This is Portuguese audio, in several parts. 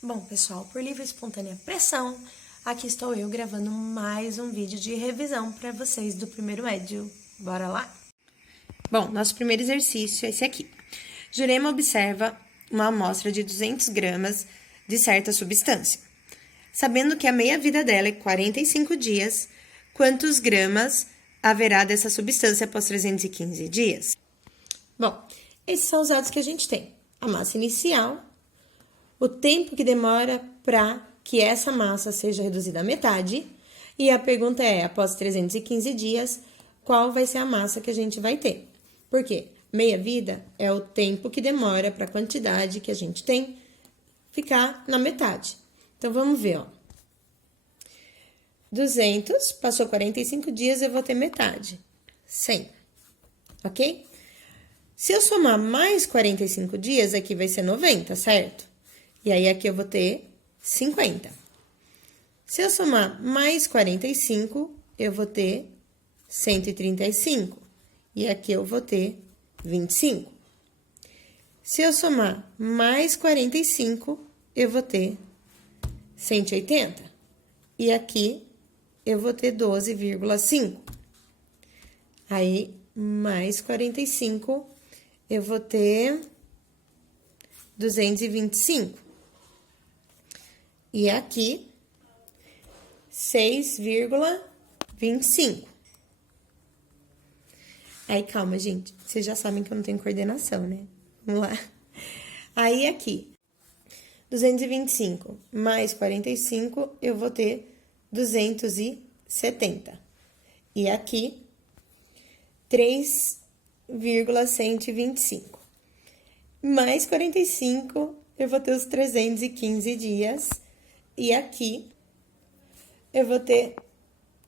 Bom, pessoal, por livre e espontânea pressão, aqui estou eu gravando mais um vídeo de revisão para vocês do primeiro médio. Bora lá? Bom, nosso primeiro exercício é esse aqui. Jurema observa uma amostra de 200 gramas de certa substância. Sabendo que a meia-vida dela é 45 dias, quantos gramas haverá dessa substância após 315 dias? Bom, esses são os dados que a gente tem. A massa inicial, o tempo que demora para que essa massa seja reduzida à metade. E a pergunta é, após 315 dias, qual vai ser a massa que a gente vai ter? Por quê? Meia-vida é o tempo que demora para a quantidade que a gente tem ficar na metade. Então, vamos ver, ó. 200, passou 45 dias, eu vou ter metade. 100, ok? Se eu somar mais 45 dias, aqui vai ser 90, certo? E aí, aqui eu vou ter 50. Se eu somar mais 45, eu vou ter 135. E aqui eu vou ter 25. Se eu somar mais 45, eu vou ter 180. E aqui eu vou ter 12,5. Aí, mais 45, eu vou ter 225. E aqui, 6,25. Aí, calma, gente. Vocês já sabem que eu não tenho coordenação, né? Vamos lá. Aí, aqui, 225 mais 45, eu vou ter 270. E aqui, 3,125. Mais 45, eu vou ter os 315 dias. E aqui, eu vou ter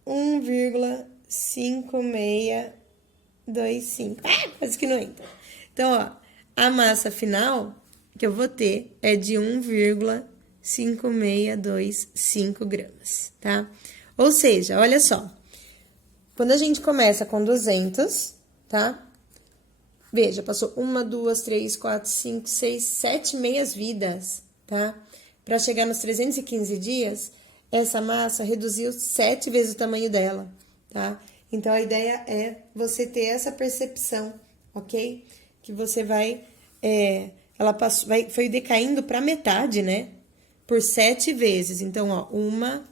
1,5625. Quase que não entra. Então, ó, a massa final que eu vou ter é de 1,5625 gramas, tá? Ou seja, olha só. Quando a gente começa com 200, tá? Veja, passou 1, 2, 3, 4, 5, 6, 7 meias-vidas, tá? Para chegar nos 315 dias, essa massa reduziu 7 vezes o tamanho dela, tá? Então, a ideia é você ter essa percepção, ok? Que você vai... foi decaindo para metade, né? Por 7 vezes. Então, ó, 1,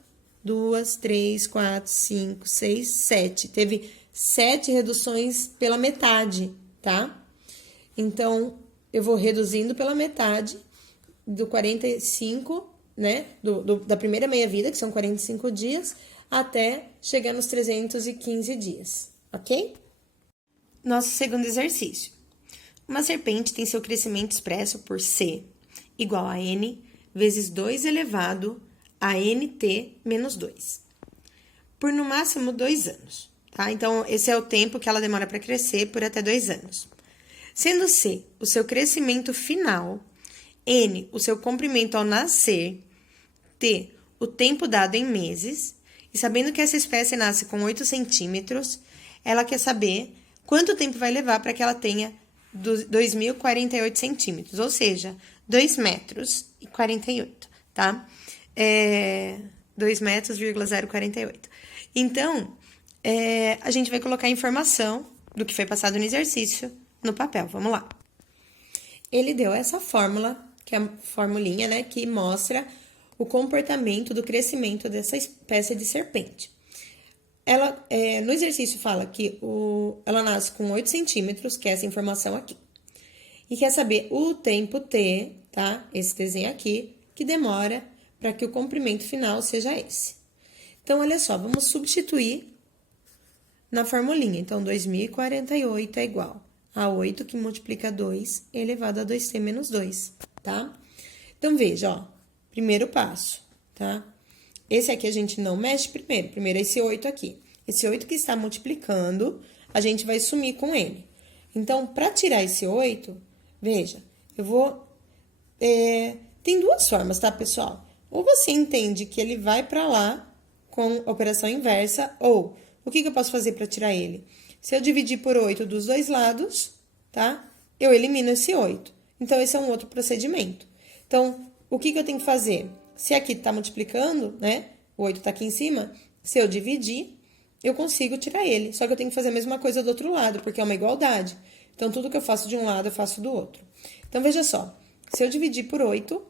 2, 3, 4, 5, 6, 7. Teve 7 reduções pela metade, tá? Então, eu vou reduzindo pela metade do 45, né? Da primeira meia-vida, que são 45 dias, até chegar nos 315 dias, ok? Nosso segundo exercício. Uma serpente tem seu crescimento expresso por C igual a N vezes 2 elevado a NT menos 2. Por no máximo 2 anos, tá? Então, esse é o tempo que ela demora para crescer por até 2 anos. Sendo C o seu crescimento final, N o seu comprimento ao nascer, T o tempo dado em meses, e sabendo que essa espécie nasce com 8 centímetros, ela quer saber quanto tempo vai levar para que ela tenha 2.048 centímetros, ou seja, 2 metros e 48, tá? 2 metros,048. Então, a gente vai colocar a informação do que foi passado no exercício no papel. Vamos lá. Ele deu essa fórmula, que é a formulinha, né, que mostra o comportamento do crescimento dessa espécie de serpente. Ela, no exercício, fala que ela nasce com 8 centímetros, que é essa informação aqui. E quer saber o tempo T, tá? Esse desenho aqui, que demora para que o comprimento final seja esse. Então, olha só, vamos substituir na formulinha. Então, 2.048 é igual a 8 que multiplica 2 elevado a 2t menos 2, tá? Então, veja, ó, primeiro passo, tá? Esse aqui a gente não mexe primeiro. Primeiro, esse 8 aqui. Esse 8 que está multiplicando, a gente vai sumir com ele. Então, para tirar esse 8, veja, eu vou... tem duas formas, tá, pessoal? Ou você entende que ele vai para lá com operação inversa, ou o que eu posso fazer para tirar ele? Se eu dividir por 8 dos dois lados, tá? Eu elimino esse 8. Então, esse é um outro procedimento. Então, o que eu tenho que fazer? Se aqui tá multiplicando, né? O 8 tá aqui em cima, se eu dividir, eu consigo tirar ele. Só que eu tenho que fazer a mesma coisa do outro lado, porque é uma igualdade. Então, tudo que eu faço de um lado, eu faço do outro. Então, veja só. Se eu dividir por 8,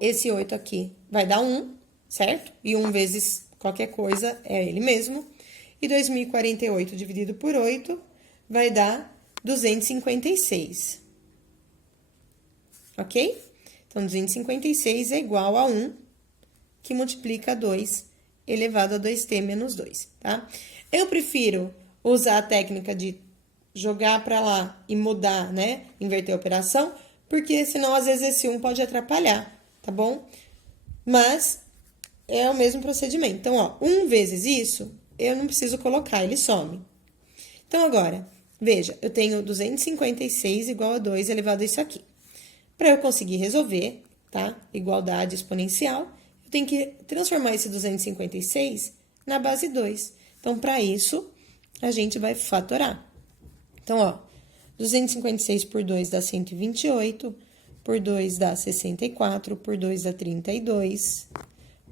esse 8 aqui vai dar 1, certo? E 1 vezes qualquer coisa é ele mesmo. E 2048 dividido por 8 vai dar 256. Ok? Então, 256 é igual a 1, que multiplica 2 elevado a 2t menos 2, tá? Eu prefiro usar a técnica de jogar para lá e mudar, né? Inverter a operação, porque senão às vezes esse 1 pode atrapalhar, tá bom? Mas é o mesmo procedimento. Então, ó, 1 vezes isso, eu não preciso colocar, ele some. Então, agora, veja, eu tenho 256 igual a 2 elevado a isso aqui. Para eu conseguir resolver, tá? Igualdade exponencial, eu tenho que transformar esse 256 na base 2. Então, para isso, a gente vai fatorar. Então, ó, 256 por 2 dá 128, por 2 dá 64, por 2 dá 32,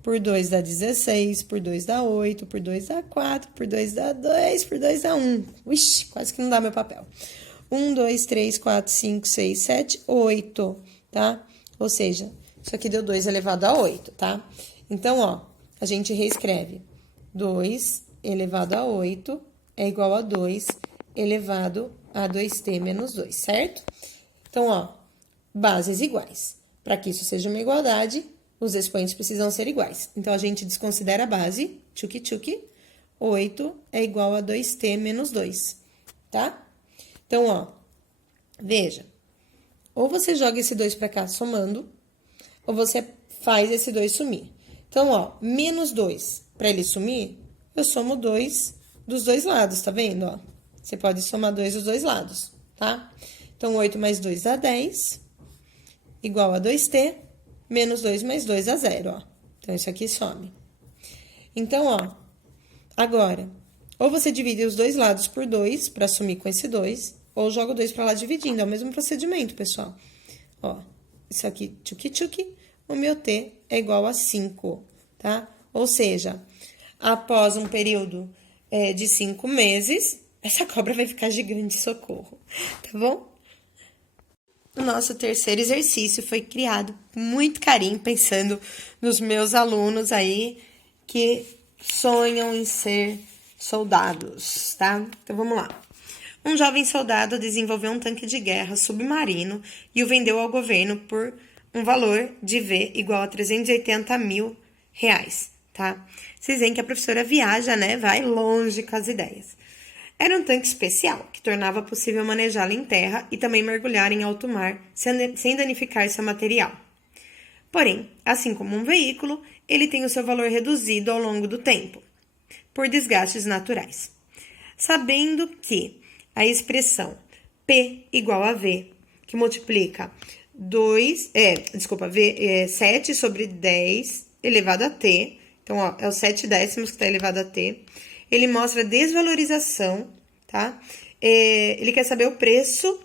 por 2 dá 16, por 2 dá 8, por 2 dá 4, por 2 dá 2, por 2 dá 1. Ixi, quase que não dá meu papel. 1, 2, 3, 4, 5, 6, 7, 8, tá? Ou seja, isso aqui deu 2 elevado a 8, tá? Então, ó, a gente reescreve. 2 elevado a 8 é igual a 2 elevado a 2t menos 2, certo? Então, ó, bases iguais. Para que isso seja uma igualdade, os expoentes precisam ser iguais. Então, a gente desconsidera a base, tchuki-tchuki, 8 é igual a 2t menos 2, tá? Então, ó, veja, ou você joga esse 2 para cá somando, ou você faz esse 2 sumir. Então, ó, menos 2, para ele sumir, eu somo 2 dos dois lados, tá vendo, ó? Você pode somar 2 dos dois lados, tá? Então, 8 mais 2 dá 10, igual a 2t, menos 2 mais 2 dá 0, ó. Então, isso aqui some. Então, ó, agora, ou você divide os dois lados por 2, para sumir com esse 2, ou joga o 2 para lá dividindo, é o mesmo procedimento, pessoal. Ó, isso aqui, tchuki-tchuki, o meu t é igual a 5, tá? Ou seja, após um período de 5 meses, essa cobra vai ficar gigante, socorro, tá bom? O nosso terceiro exercício foi criado com muito carinho, pensando nos meus alunos aí que sonham em ser soldados, tá? Então, vamos lá. Um jovem soldado desenvolveu um tanque de guerra submarino e o vendeu ao governo por um valor de V igual a 380 mil reais, tá? Vocês veem que a professora viaja, né? Vai longe com as ideias. Era um tanque especial, que tornava possível manejá-lo em terra e também mergulhar em alto mar sem danificar seu material. Porém, assim como um veículo, ele tem o seu valor reduzido ao longo do tempo, por desgastes naturais. Sabendo que a expressão P igual a V, que multiplica 7 sobre 10 elevado a T, então, ó, é o 7 décimos que está elevado a T, ele mostra desvalorização, tá? Ele quer saber o preço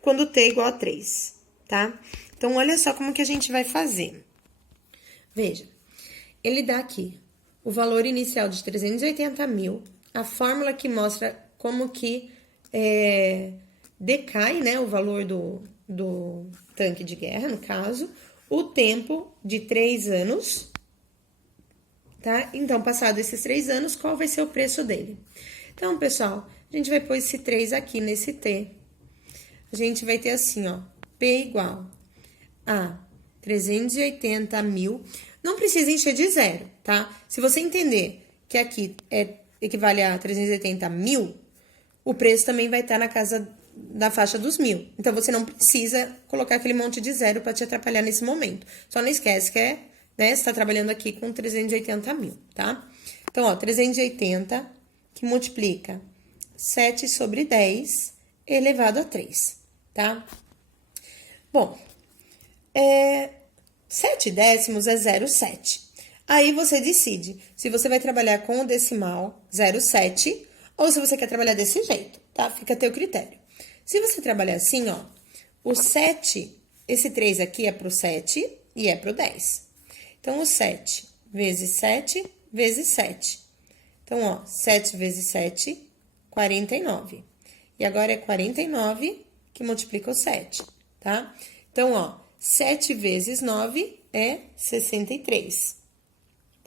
quando T é igual a 3, tá? Então, olha só como que a gente vai fazer. Veja, ele dá aqui o valor inicial de 380 mil, a fórmula que mostra como que decai, né, o valor do tanque de guerra, no caso, o tempo de 3 anos, tá? Então, passado esses 3 anos, qual vai ser o preço dele? Então, pessoal, a gente vai pôr esse 3 aqui nesse T. A gente vai ter assim, ó, P igual a 380 mil. Não precisa encher de zero, tá? Se você entender que aqui equivale a 380 mil, o preço também vai estar na casa da faixa dos 1.000. Então, você não precisa colocar aquele monte de zero para te atrapalhar nesse momento. Só não esquece que né, você está trabalhando aqui com 380 mil, tá? Então, ó, 380 que multiplica 7 sobre 10 elevado a 3, tá? Bom, 7 décimos é 0,7. Aí, você decide se você vai trabalhar com o decimal 0,7 ou se você quer trabalhar desse jeito, tá? Fica a teu critério. Se você trabalhar assim, ó, o 7, esse 3 aqui é pro 7, e é pro 10. Então, o 7 vezes 7 vezes 7. Então, ó, 7 vezes 7, 49. E agora é 49 que multiplica o 7, tá? Então, ó, 7 vezes 9 é 63,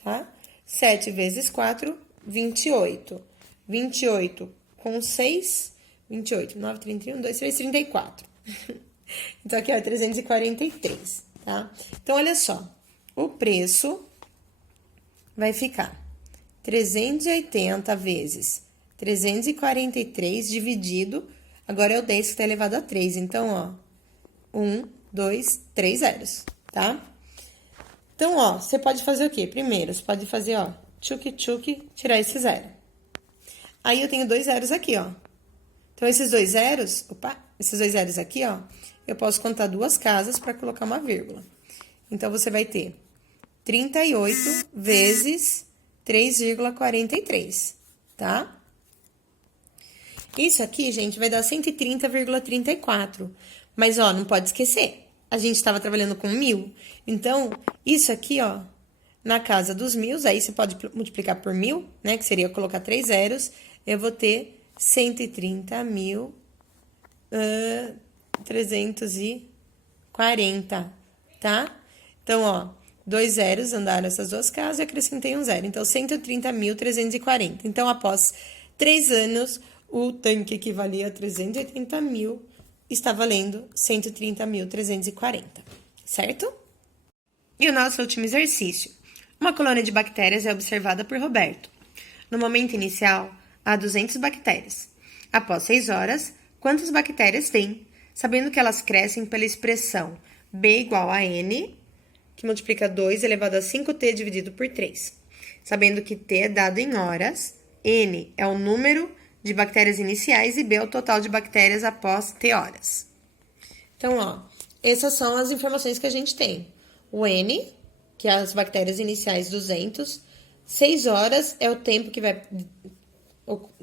tá? 7 vezes 4, 28. 28 com 6, 28, 9, 31, 2, 3, 34. Então, aqui, ó, 343, tá? Então, olha só, o preço vai ficar 380 vezes 343 dividido, agora é o 10 que está elevado a 3, então, ó, 1, 2, 3 zeros, tá? Então, ó, você pode fazer o quê? Primeiro, você pode fazer, ó, tchuc-tchuc, tirar esse zero. Aí, eu tenho 2 zeros aqui, ó. Então, esses 2 zeros, esses 2 zeros aqui, ó, eu posso contar 2 casas para colocar uma vírgula. Então, você vai ter 38 vezes 3,43, tá? Isso aqui, gente, vai dar 130,34. Mas, ó, não pode esquecer, a gente estava trabalhando com 1.000. Então, isso aqui, ó, na casa dos 1.000, aí você pode multiplicar por 1.000, né? Que seria colocar 3 zeros. Eu vou ter 130.340, tá? Então, ó, 2 zeros andaram essas duas casas e acrescentei um zero. Então, 130.340. Então, após 3 anos, o tanque que valia 380 mil está valendo 130.340, certo? E o nosso último exercício. Uma colônia de bactérias é observada por Roberto. No momento inicial, há 200 bactérias. Após 6 horas, quantas bactérias tem? Sabendo que elas crescem pela expressão B igual a N, que multiplica 2 elevado a 5T dividido por 3. Sabendo que T é dado em horas, N é o número de bactérias iniciais e B é o total de bactérias após T horas. Então, ó, essas são as informações que a gente tem. O N, que é as bactérias iniciais 200, 6 horas é o tempo que vai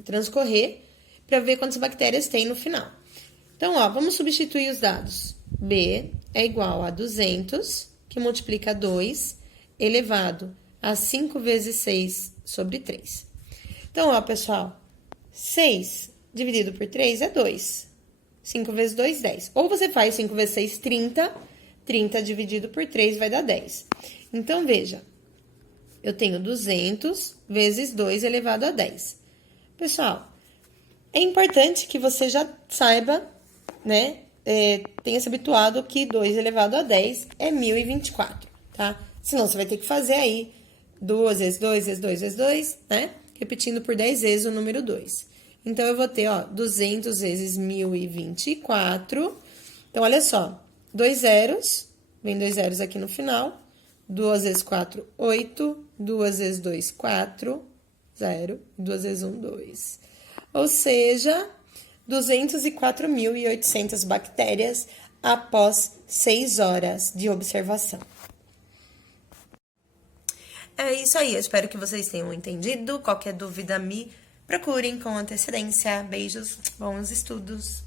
transcorrer para ver quantas bactérias tem no final. Então, ó, vamos substituir os dados. B é igual a 200, que multiplica 2, elevado a 5 vezes 6 sobre 3. Então, ó, pessoal, 6 dividido por 3 é 2. 5 vezes 2, 10. Ou você faz 5 vezes 6, 30. 30 dividido por 3 vai dar 10. Então, veja, eu tenho 200 vezes 2 elevado a 10. Pessoal, é importante que você já saiba, né, tenha se habituado que 2 elevado a 10 é 1024, tá? Senão, você vai ter que fazer aí 2 vezes 2 vezes 2 vezes 2, né? Repetindo por 10 vezes o número 2. Então, eu vou ter, ó, 200 vezes 1024. Então, olha só, 2 zeros, vem 2 zeros aqui no final. 2 vezes 4, 8. 2 vezes 2, 4, 0. 2 vezes 1, 2. Ou seja, 204.800 bactérias após 6 horas de observação. É isso aí, eu espero que vocês tenham entendido. Qualquer dúvida, me procurem com antecedência. Beijos, bons estudos!